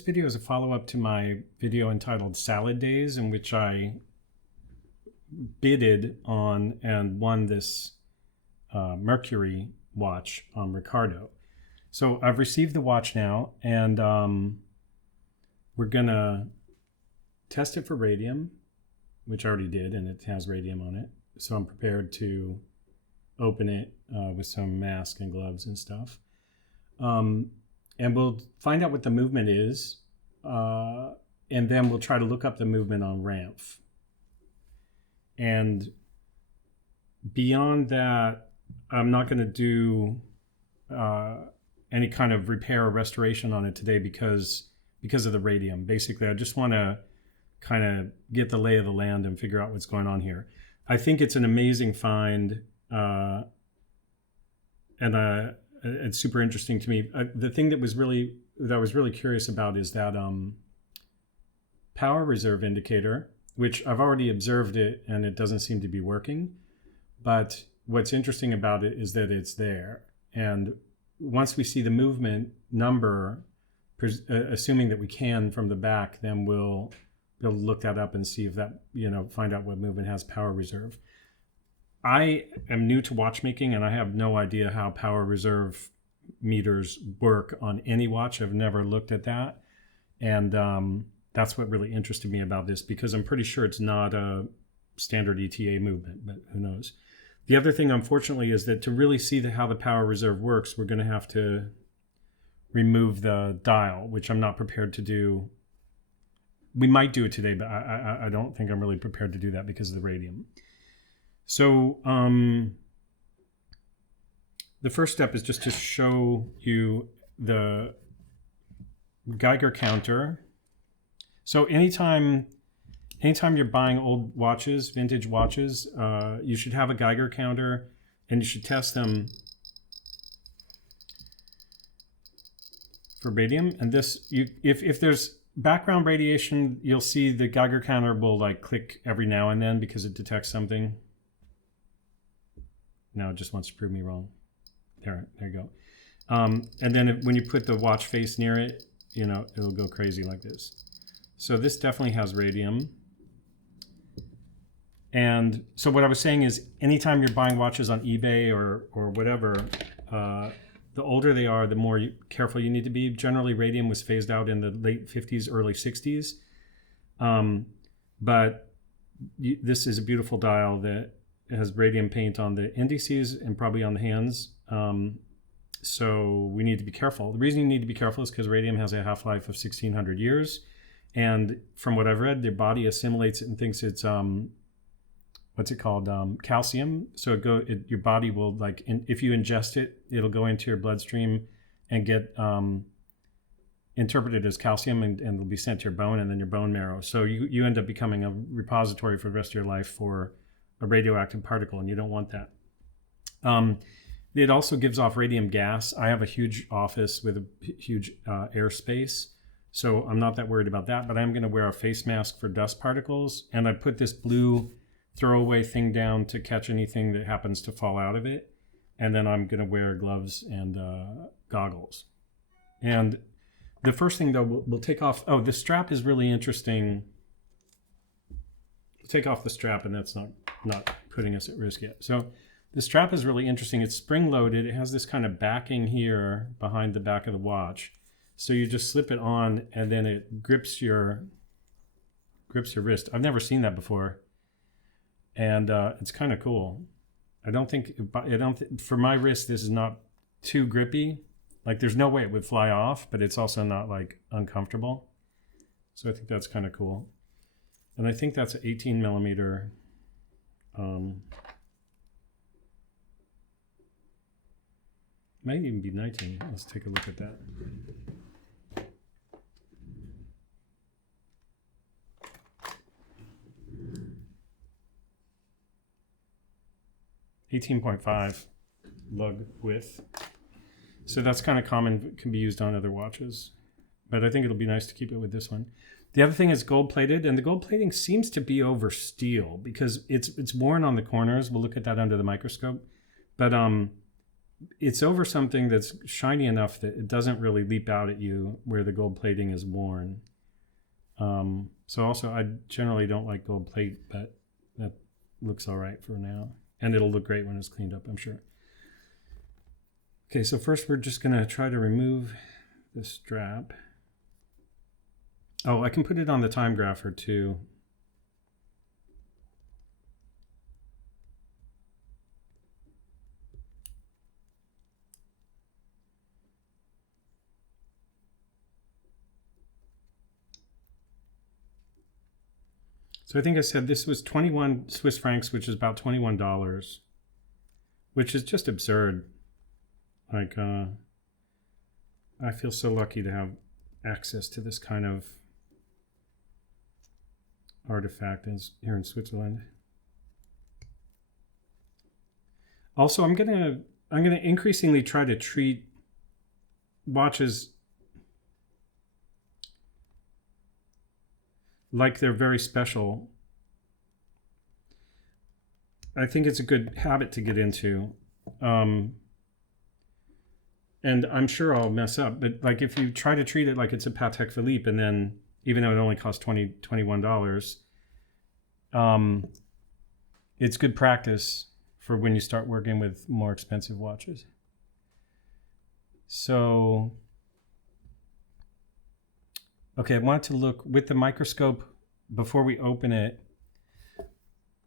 This video is a follow-up to my video entitled Salad Days, in which I bidded on and won this Mercury watch on Ricardo. So I've received the watch now, and we're gonna test it for radium, which I already did, and it has radium on it. So I'm prepared to open it with some mask and gloves and stuff. And we'll find out what the movement is, and then we'll try to look up the movement on RAMF. And beyond that, I'm not going to do any kind of repair or restoration on it today because of the radium. Basically, I just want to kind of get the lay of the land and figure out what's going on here. I think it's an amazing find, and it's super interesting to me. The thing that I was really curious about is that power reserve indicator, which I've already observed it and it doesn't seem to be working. But what's interesting about it is that it's there. And once we see the movement number, assuming that we can from the back, then we'll be able to look that up and see if that, find out what movement has power reserve. I am new to watchmaking, and I have no idea how power reserve meters work on any watch. I've never looked at that. And that's what really interested me about this, because I'm pretty sure it's not a standard ETA movement, but who knows. The other thing, unfortunately, is that to really see how the power reserve works, we're going to have to remove the dial, which I'm not prepared to do. We might do it today, but I don't think I'm really prepared to do that because of the radium. So the first step is just to show you the Geiger counter. So anytime you're buying old watches, vintage watches, you should have a Geiger counter, and you should test them for radium. And this, if there's background radiation, you'll see the Geiger counter will like click every now and then because it detects something. Now it just wants to prove me wrong. There you go. And then when you put the watch face near it, it'll go crazy like this. So this definitely has radium. And so what I was saying is, anytime you're buying watches on eBay or whatever, the older they are, the more careful you need to be. Generally, radium was phased out in the late 50s, early 60s. But this is a beautiful dial that has radium paint on the indices and probably on the hands. So we need to be careful. The reason you need to be careful is because radium has a half-life of 1,600 years. And from what I've read, your body assimilates it and thinks it's, what's it called? Calcium. So your body will, if you ingest it, it'll go into your bloodstream and get interpreted as calcium, and it'll be sent to your bone and then your bone marrow. So you end up becoming a repository for the rest of your life for a radioactive particle, and you don't want that. It also gives off radium gas. I have a huge office with a huge airspace, so I'm not that worried about that, but I'm going to wear a face mask for dust particles, and I put this blue throwaway thing down to catch anything that happens to fall out of it, and then I'm going to wear gloves and goggles. And the first thing, though, we'll take off... Oh, the strap is really interesting. We'll take off the strap, and that's not putting us at risk yet. So the strap is really interesting. It's spring-loaded. It has this kind of backing here behind the back of the watch. So you just slip it on, and then it grips your wrist. I've never seen that before, and it's kind of cool. I don't think for my wrist this is not too grippy. Like, there's no way it would fly off, but it's also not like uncomfortable. So I think that's kind of cool. And I think that's an 18 millimeter. Might even be 19. Let's take a look at that. .5 lug width. So that's kind of common, can be used on other watches. But I think it'll be nice to keep it with this one. The other thing is gold plated, and the gold plating seems to be over steel because it's worn on the corners. We'll look at that under the microscope. But it's over something that's shiny enough that it doesn't really leap out at you where the gold plating is worn. So also, I generally don't like gold plate, but that looks all right for now. And it'll look great when it's cleaned up, I'm sure. Okay, so first we're just going to try to remove the strap. Oh, I can put it on the time grapher too. So I think I said this was 21 Swiss francs, which is about $21, which is just absurd. Like, I feel so lucky to have access to this kind of artifact here in Switzerland. Also, I'm gonna increasingly try to treat watches like they're very special. I think it's a good habit to get into. And I'm sure I'll mess up, but like if you try to treat it like it's a Patek Philippe, and then even though it only costs $21, it's good practice for when you start working with more expensive watches. So, okay, I want to look with the microscope before we open it.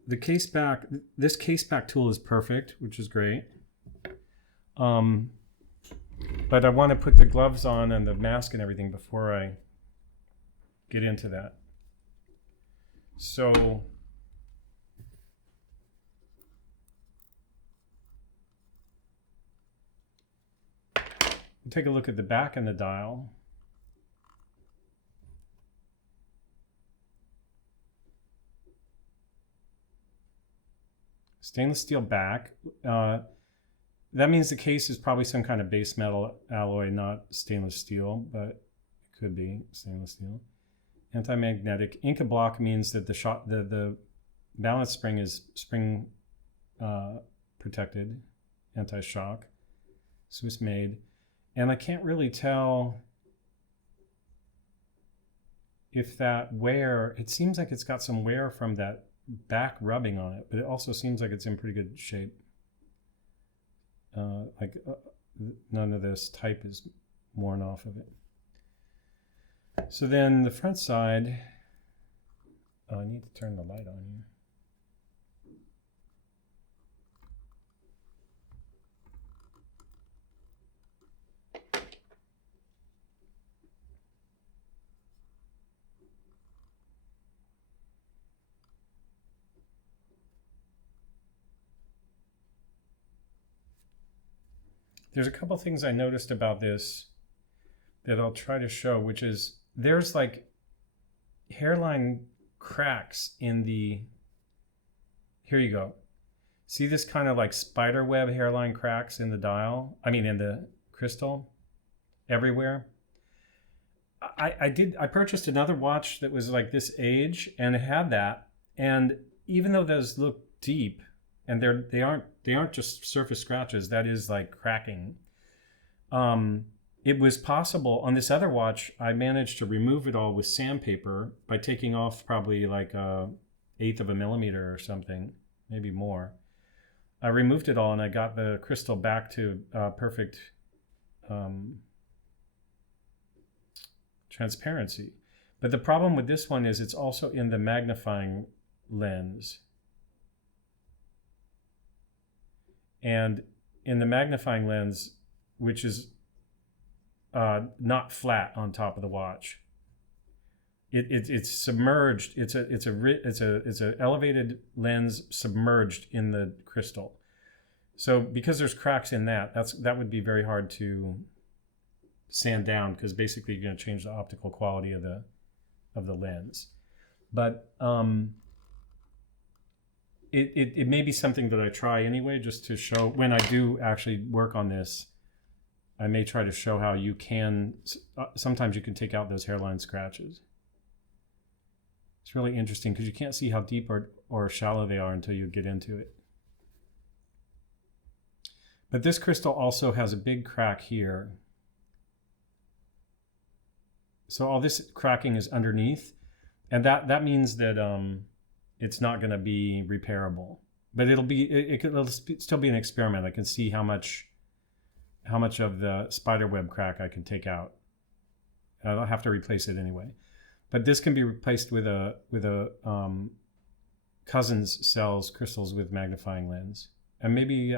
The case back, this case back tool is perfect, which is great. But I want to put the gloves on and the mask and everything before I get into that. So take a look at the back and the dial. Stainless steel back. That means the case is probably some kind of base metal alloy, not stainless steel, but it could be stainless steel. Antimagnetic. Incabloc means that the balance spring is spring protected, anti-shock, Swiss made. And I can't really tell if that wear, it seems like it's got some wear from that back rubbing on it, but it also seems like it's in pretty good shape. None of this type is worn off of it. So then the front side, I need to turn the light on here. There's a couple things I noticed about this that I'll try to show, which is there's like hairline cracks in the, here you go. See this kind of like spider web hairline cracks in the dial? I mean in the crystal everywhere. I purchased another watch that was like this age and it had that. And even though those look deep, and they aren't just surface scratches, that is like cracking. It was possible on this other watch. I managed to remove it all with sandpaper by taking off probably like 1/8 of a millimeter or something, maybe more. I removed it all and I got the crystal back to perfect transparency. But the problem with this one is it's also in the magnifying lens. And in the magnifying lens, which is not flat on top of the watch, it's submerged. It's a elevated lens submerged in the crystal. So because there's cracks in that would be very hard to sand down, because basically you're going to change the optical quality of the lens. But it may be something that I try anyway, just to show when I do actually work on this. I may try to show how you can, sometimes you can take out those hairline scratches. It's really interesting because you can't see how deep or shallow they are until you get into it. But this crystal also has a big crack here. So all this cracking is underneath, and that means that it's not going to be repairable. But it'll still be an experiment. I can see how much of the spider web crack I can take out. I'll have to replace it anyway. But this can be replaced with a Cousins sells crystals with magnifying lens, and maybe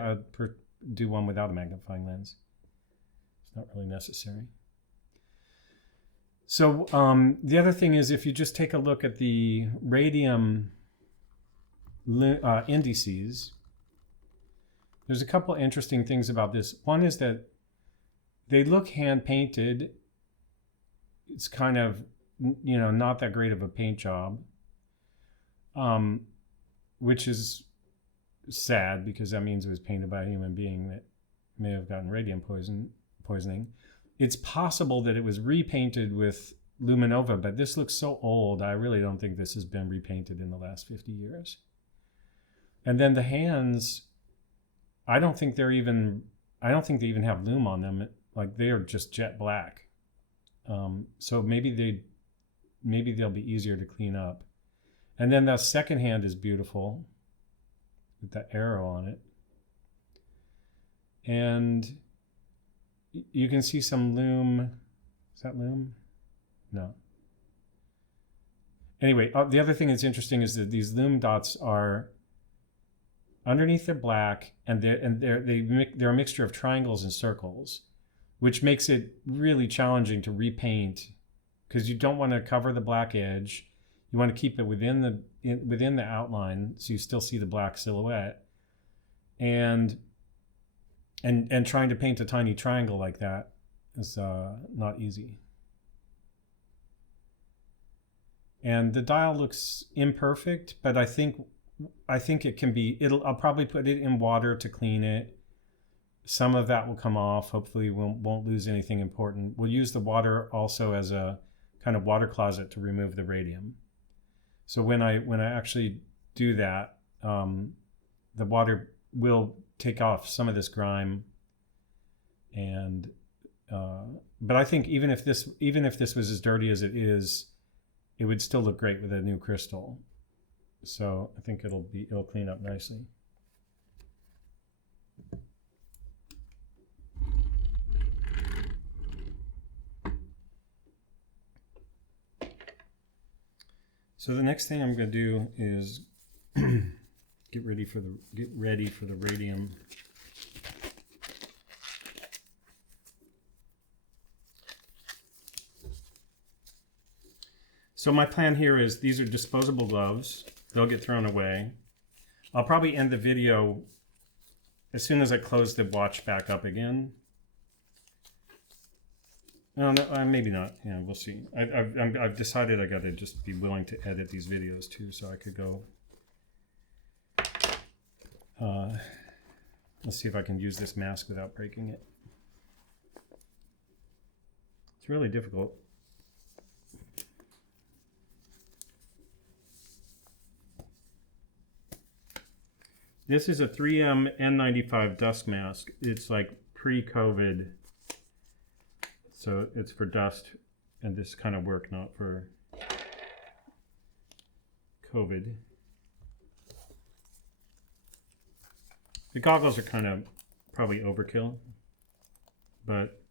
do one without a magnifying lens. It's not really necessary. So the other thing is, if you just take a look at the radium indices, there's a couple interesting things about this. One is that they look hand painted. It's kind of, not that great of a paint job, which is sad because that means it was painted by a human being that may have gotten radium poisoning. It's possible that it was repainted with Luminova, but this looks so old. I really don't think this has been repainted in the last 50 years. And then the hands, I don't think they even have lume on them. Like, they are just jet black. So maybe they'll be easier to clean up. And then the second hand is beautiful with that arrow on it. And you can see some lume. Is that lume? No. Anyway, the other thing that's interesting is that these lume dots are underneath. They're black, and they're a mixture of triangles and circles, which makes it really challenging to repaint because you don't want to cover the black edge. You want to keep it within the outline so you still see the black silhouette. And trying to paint a tiny triangle like that is not easy. And the dial looks imperfect, but I think it can be. I'll probably put it in water to clean it. Some of that will come off. Hopefully, we won't lose anything important. We'll use the water also as a kind of water closet to remove the radium. So when I actually do that, the water will take off some of this grime. And but I think even if this was as dirty as it is, it would still look great with a new crystal. So I think it'll clean up nicely. So the next thing I'm going to do is get ready for the radium. So my plan here is these are disposable gloves. They'll get thrown away. I'll probably end the video as soon as I close the watch back up again. No, maybe not. Yeah, we'll see. I've decided I got to just be willing to edit these videos too, so I could go. Let's see if I can use this mask without breaking it. It's really difficult. This is a 3M N95 dust mask. It's like pre-COVID. So it's for dust and this kind of work, not for COVID. The goggles are kind of probably overkill. But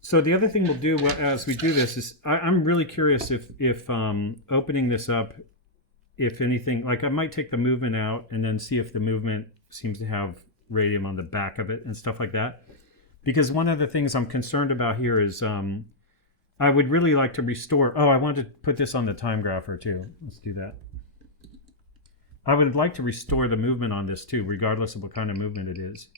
so the other thing we'll do as we do this is I'm really curious if opening this up, if anything, like I might take the movement out and then see if the movement seems to have radium on the back of it and stuff like that. Because one of the things I'm concerned about here is I would really like to restore. Oh, I wanted to put this on the time grapher too. Let's do that. I would like to restore the movement on this too, regardless of what kind of movement it is.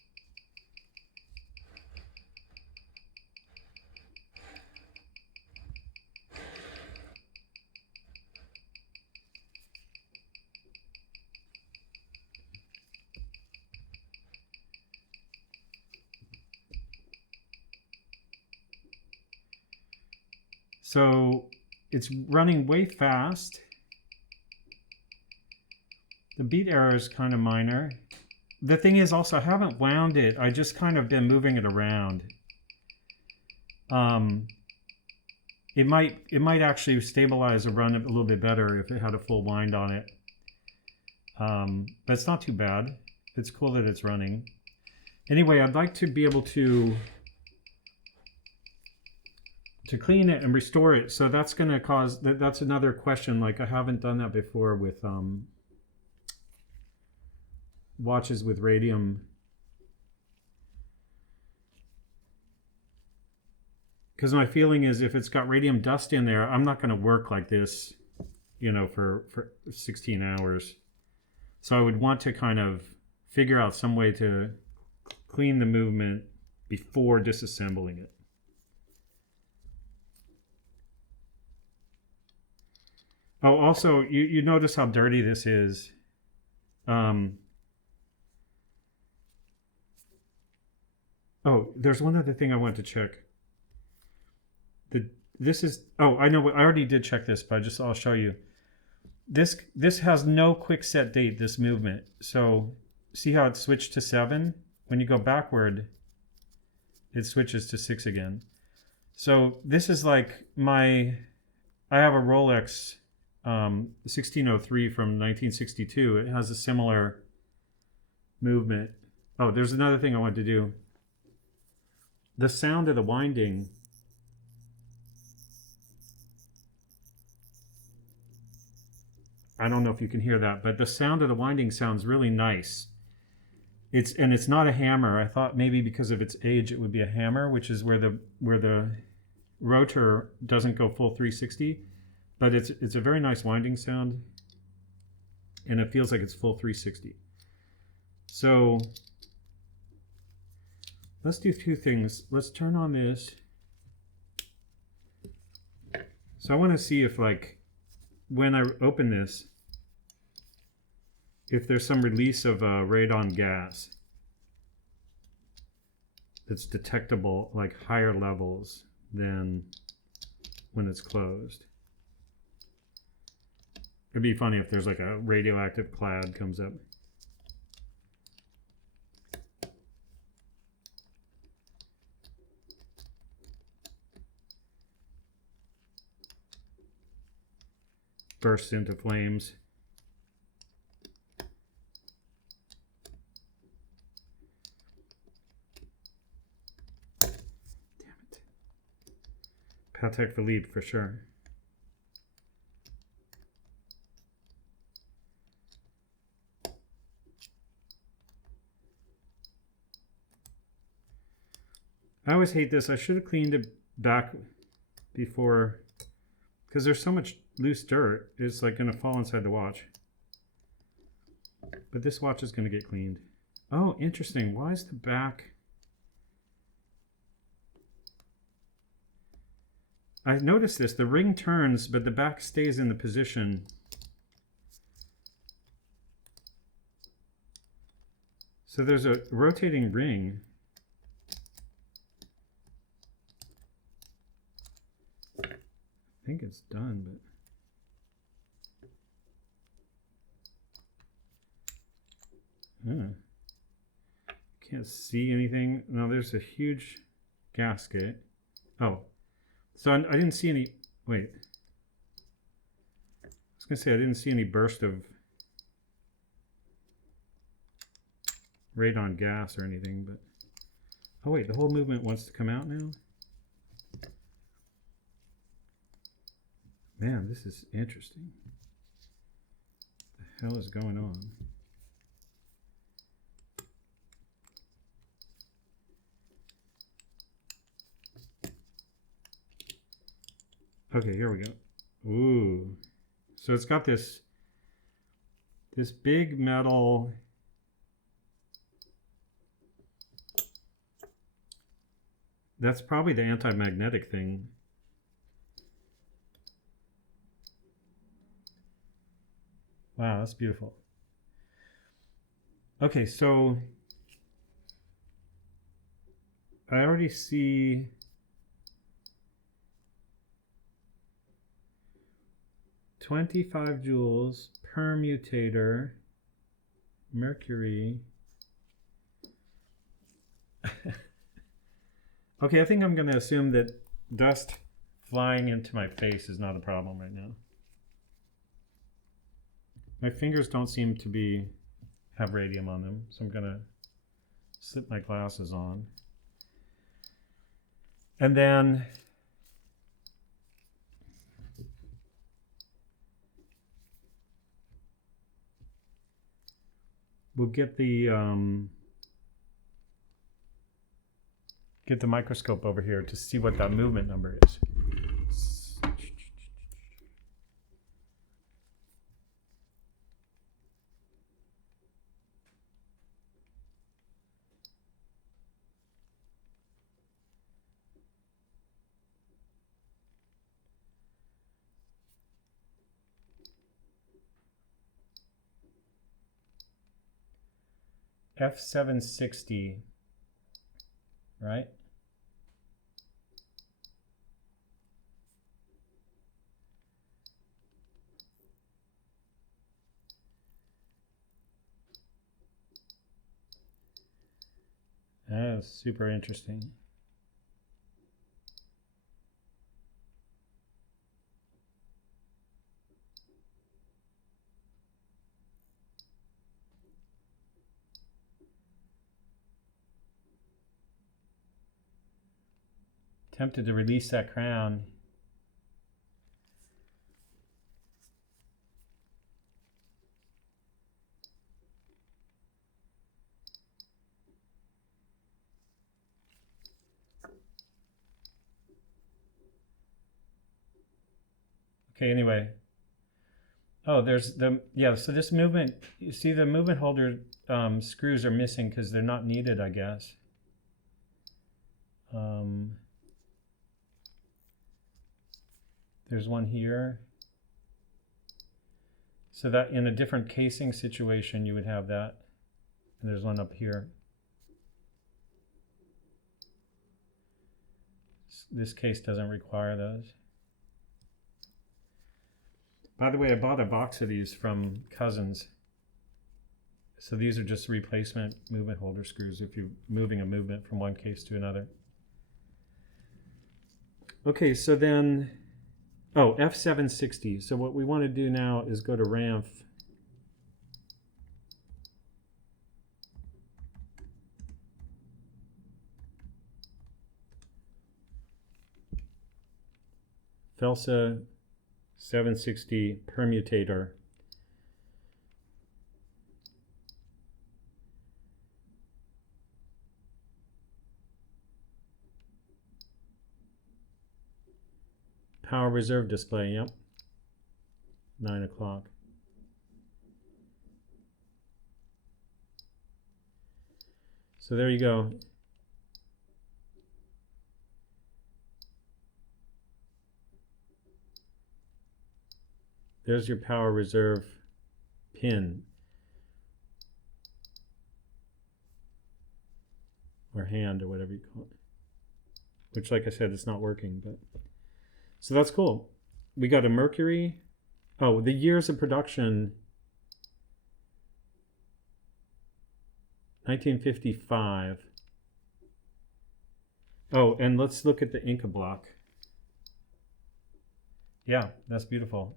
So it's running way fast. The beat error is kind of minor, the thing is also I haven't wound it. I just kind of been moving it around. It might actually stabilize or run a little bit better if it had a full wind on it. But it's not too bad. It's cool that it's running. Anyway, I'd like to be able to clean it and restore it. So that's going to cause, that's another question. Like I haven't done that before with watches with radium. Because my feeling is if it's got radium dust in there, I'm not going to work like this, you know, for 16 hours. So I would want to kind of figure out some way to clean the movement before disassembling it. Oh, also, you notice how dirty this is. Oh, there's one other thing I want to check. This is, oh, I know, I already did check this, but I'll show you. This has no quick set date, this movement. So see how it switched to 7? When you go backward, it switches to 6 again. So this is like I have a Rolex 1603 from 1962. It has a similar movement. Oh, there's another thing I want to do. The sound of the winding. I don't know if you can hear that, but the sound of the winding sounds really nice. It's not a hammer. I thought maybe because of its age it would be a hammer, which is where the rotor doesn't go full 360. But it's a very nice winding sound, and it feels like it's full 360. So let's do 2 things. Let's turn on this. So I want to see if, like, when I open this, if there's some release of radon gas that's detectable, like higher levels than when it's closed. It'd be funny if there's like a radioactive cloud comes up. Bursts into flames. Damn it. Patek Philippe for sure. I always hate this. I should have cleaned it back before, because there's so much loose dirt. It's like going to fall inside the watch. But this watch is going to get cleaned. Oh, interesting. Why is the back? I noticed this. The ring turns, but the back stays in the position. So there's a rotating ring. I think it's done, but can't see anything. No, there's a huge gasket. Oh, so I didn't see any. Wait, I was gonna say I didn't see any burst of radon gas or anything, but oh wait, the whole movement wants to come out now. Man, this is interesting. What the hell is going on? Okay, here we go. Ooh. So it's got this big metal. That's probably the anti-magnetic thing. Wow, that's beautiful. Okay, so I already see $25 joules, Permutator, Mercury. Okay, I think I'm going to assume that dust flying into my face is not a problem right now. My fingers don't seem to have radium on them, so I'm going to slip my glasses on. And then we'll get the microscope over here to see what that movement number is. F760, right? That's super interesting. Tempted to release that crown. Okay, anyway. Oh, there's the, yeah, so this movement, you see the movement holder screws are missing because they're not needed, I guess. There's one here. So that in a different casing situation, you would have that. And there's one up here. This case doesn't require those. By the way, I bought a box of these from Cousins. So these are just replacement movement holder screws if you're moving a movement from one case to another. Okay, so then, oh, F760. So what we want to do now is go to RAMF. Felsa 760 Permutator. Power reserve display, yep. 9 o'clock. So there you go. There's your power reserve pin. Or hand, or whatever you call it. Which, like I said, it's not working, but... So that's cool. We got a Mercury. Oh, the years of production. 1955. Oh, and let's look at the incabloc. Yeah, that's beautiful.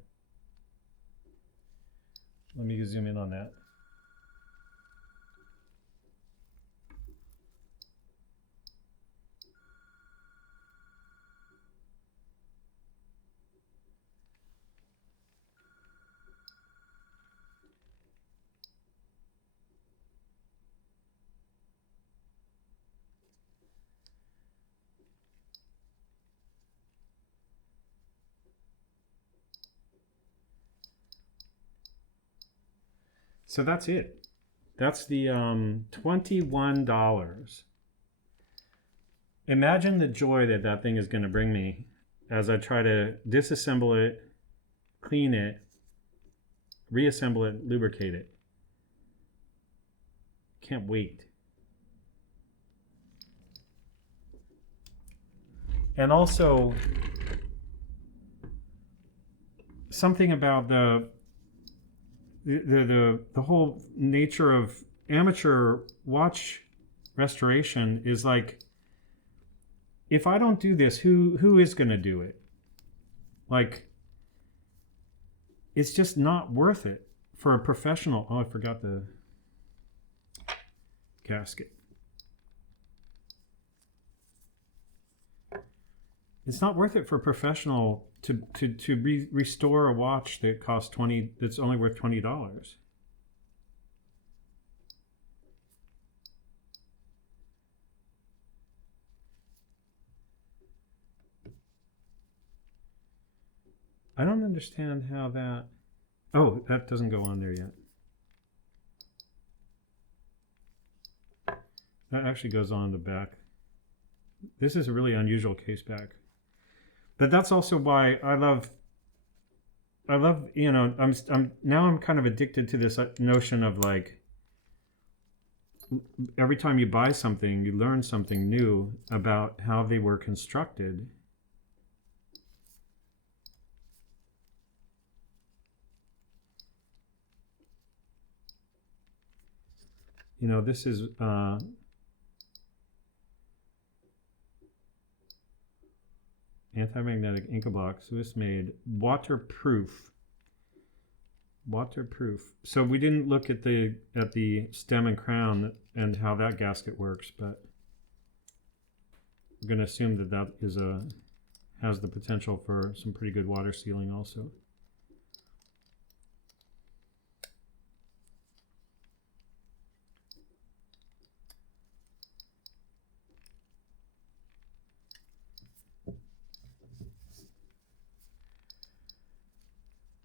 Let me zoom in on that. So that's it. That's the $21. Imagine the joy that that thing is going to bring me as I try to disassemble it, clean it, reassemble it, lubricate it. Can't wait. And also, something about the whole nature of amateur watch restoration is like, if I don't do this, who is going to do it? Like, it's just not worth it for a professional. Oh, I forgot the gasket. It's not worth it for a professional to restore a watch that costs that's only worth $20. I don't understand how that... Oh, that doesn't go on there yet. That actually goes on the back. This is a really unusual case back. But that's also why I love, you know, I'm kind of addicted to this notion of like, every time you buy something, you learn something new about how they were constructed. You know, this is antimagnetic incabloc. So this made waterproof. Waterproof. So we didn't look at the stem and crown and how that gasket works, but we're going to assume that that is has the potential for some pretty good water sealing also.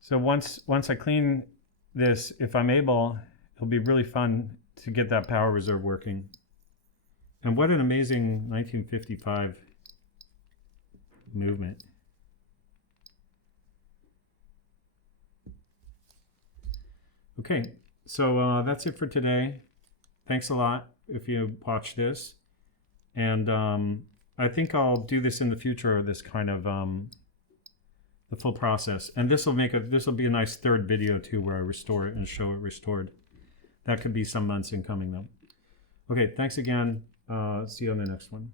So once I clean this, if I'm able, it'll be really fun to get that power reserve working. And what an amazing 1955 movement. Okay, so that's it for today. Thanks a lot if you watch this. And I think I'll do this in the future, this kind of the full process. And this will be a nice third video too, where I restore it and show it restored. That could be some months in coming though. Okay, thanks again. See you on the next one.